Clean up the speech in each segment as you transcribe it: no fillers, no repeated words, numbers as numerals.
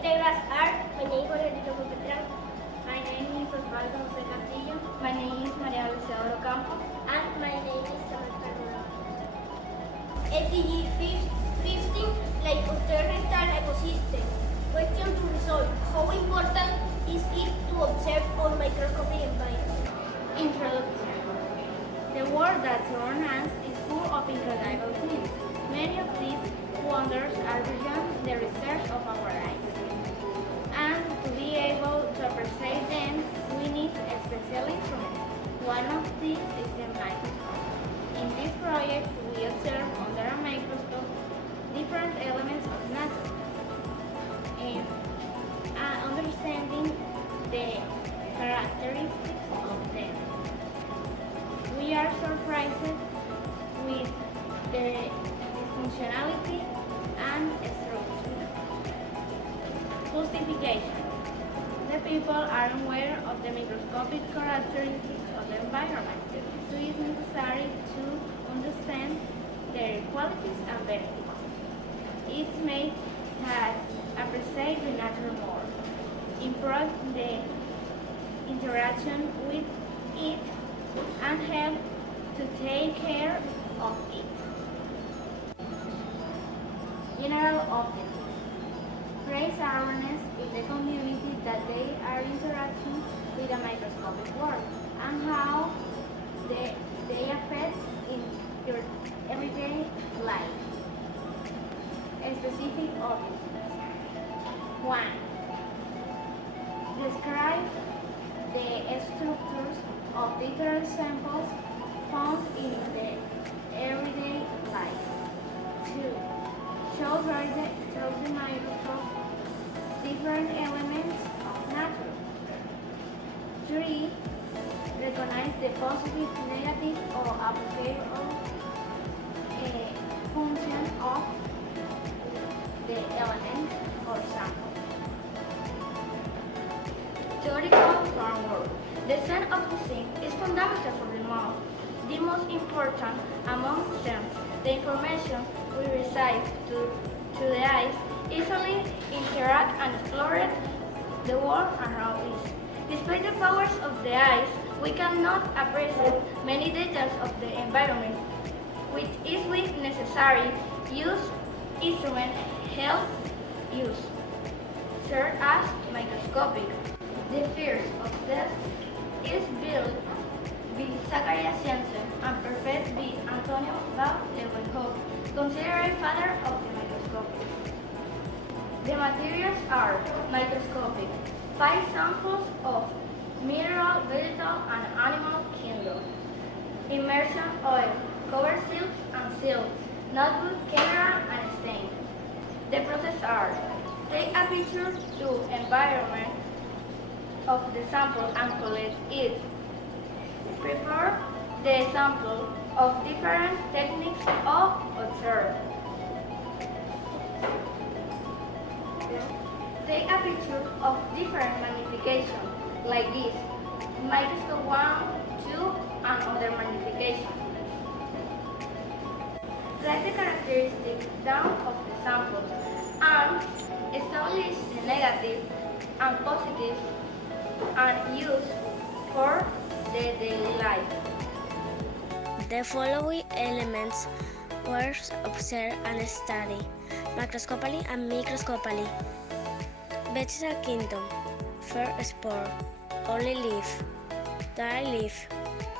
integras are, my name is Rodrigo Petran, my name is Osvaldo José Castillo, my name is María Luciano Campo, and my name is Samantha Rura. SDG 15, la restar ecosystem. Question to resolve. How important is it to observe our microscopic environment? Introduction. The world that surrounds us is full of incredible things. Many of these wonders are beyond the research of our eyes. And to be able to appreciate them, we need a special instrument. One of these is the microscope. In this project, we observe under a microscope different elements of nature and understanding the characteristics of them. We are surprised with the functionality and structure. Justification. The people are aware of the microscopic characteristics of the environment, so it is necessary to understand their qualities and benefits. It may have appreciate the nature more, improve the interaction with it, and help to take care of it. General objective. Raise awareness in the community that they are interacting with the microscopic world and how they affect in your everyday life. A specific objectives. 1. Describe the structures of different samples found in the everyday life. 2. Show through the microscope different elements of nature. 3. Recognize the positive, negative, or applicable function of the element or sample. Theoretical framework. The sense of the thing is fundamental for the mind. The most important among them, the information we receive to the eyes easily interact and explore the world around us. Despite the powers of the eyes, we cannot appreciate many details of the environment, which is with necessary use instrument help use, serve as microscopic. The first of this is built by Zacharias Jensen and perfect by Antonio Van Leeuwenhoek, considered father of the microscope. The materials are microscopic, 5 samples of mineral, vegetal, and animal kingdom, immersion oil, cover silks and silks, notebook, camera, and stain. The process are: take a picture to environment of the sample and collect it. Prepare the sample of different techniques of observe. Take a picture of different magnification, like this, microscope 1, 2, and other magnification. Write the characteristics down of the sample and establish the negative and positive and use for the daily life. The following elements were observed and studied macroscopically and microscopically. Vegetable kingdom, first spore, early leaf, dry leaf,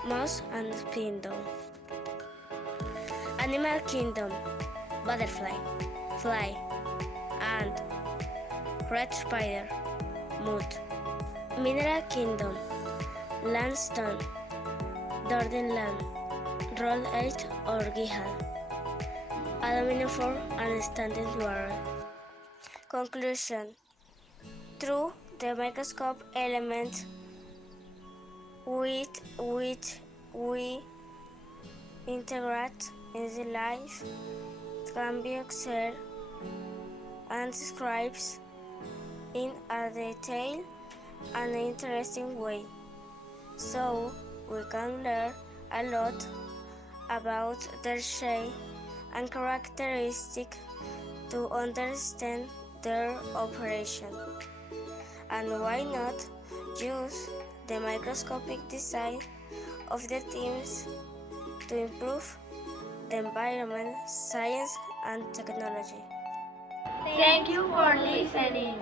moss and spindle. Animal kingdom, butterfly, fly, ant, red spider, moth. Mineral kingdom, limestone, Jordan land, roll 8 or gihal, aluminum form and standing water. Conclusion. Through the microscope elements with which we interact in the life can be observed and described in a detailed and interesting way, so we can learn a lot about their shape and characteristics to understand their operation. And why not use the microscopic design of the teams to improve the environment, science, and technology? Thank you for listening.